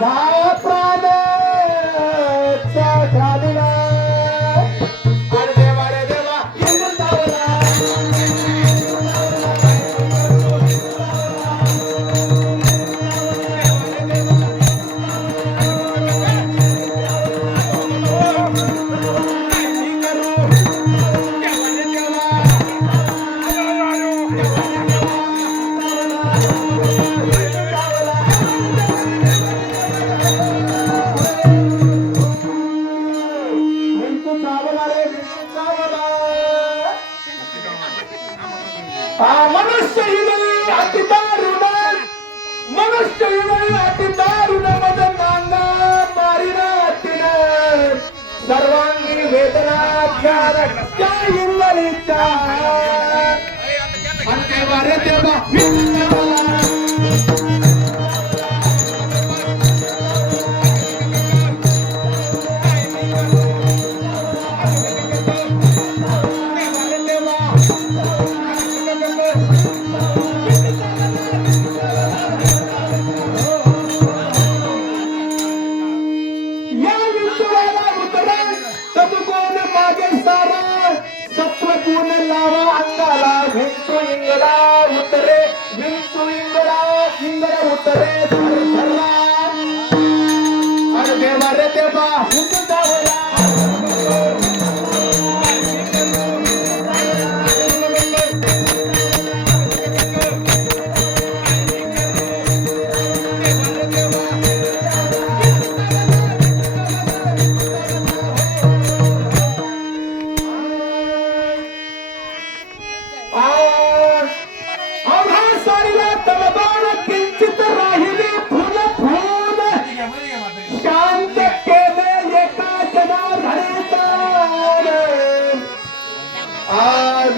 माझा प्राण घालला अरे देवा रे देवा हिंदुस्तानला मनुष्य हिमनी अति दारुण मनुष्य हिमनी अति दारुण मद मांगा मारिना तिन सर्वांगी वेदना त्या इंद्रिचा अंते वारे देवा उतरे विंचू इंगरा उतरे अरे देवा रे देवा हिंदुस्तानला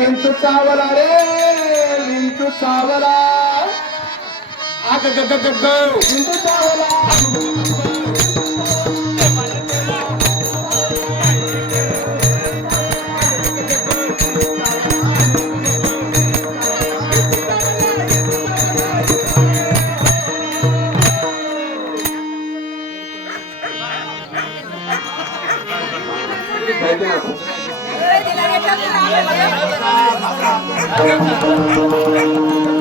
विंचू चावला रे विंचू चावला आग ग ग ग ग विंचू चावला Thank you.